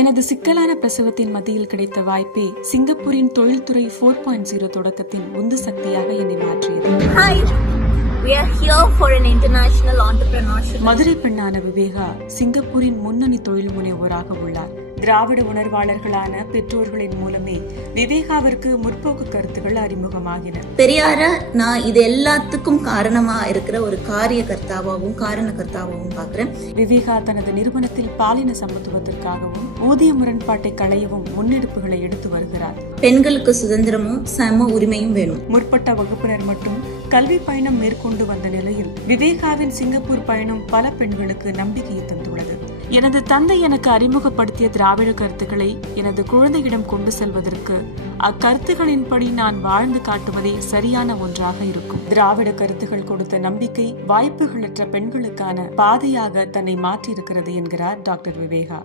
எனது சிக்கலான பிரசவத்தின் மத்தியில் கிடைத்த வாய்ப்பே சிங்கப்பூரின் தொழில்துறை 4.0 தொடக்கத்தின் உந்து சக்தியாக என்னை மாற்றியது. We are here for an international entrepreneurship. Madurai பெண்ணான விவேகா சிங்கப்பூரின் முன்னணி தொழில் முனைவோராக உள்ளார். திராவிட உணர்வாளர்களான பெற்றோர்களின் மூலமே விவேகாவிற்கு முற்போக்கு கருத்துகள் அறிமுகமாகின. பெரியார நான் இது எல்லாத்துக்கும் காரணமா இருக்கிற ஒரு காரியகர்த்தாவாகவும் காரணகர்த்தாவாகவும் பார்க்கிறேன். விவேகா தனது நிறுவனத்தில் பாலின சமத்துவத்திற்காகவும் ஊதிய முரண்பாட்டை களையவும் முன்னெடுப்புகளை எடுத்து வருகிறார். பெண்களுக்கு சுதந்திரமும் சம உரிமையும் வேணும். முற்பட்ட வகுப்பினர் மட்டும் கல்வி பயணம் மேற்கொண்டு வந்த நிலையில் விவேகாவின் சிங்கப்பூர் பயணம் பல பெண்களுக்கு நம்பிக்கையை தந்துள்ளது. எனது தந்தை எனக்கு அறிமுகப்படுத்திய திராவிட கருத்துக்களை எனது குழந்தையிடம் கொண்டு செல்வதற்கு அக்கருத்துகளின்படி நான் வாழ்ந்து காட்டுவதே சரியான ஒன்றாக இருக்கும். திராவிட கருத்துக்கள் கொடுத்த நம்பிக்கை வாய்ப்புகளற்ற பெண்களுக்கான பாதையாக தன்னை மாற்றியிருக்கிறது என்கிறார் டாக்டர் விவேகா.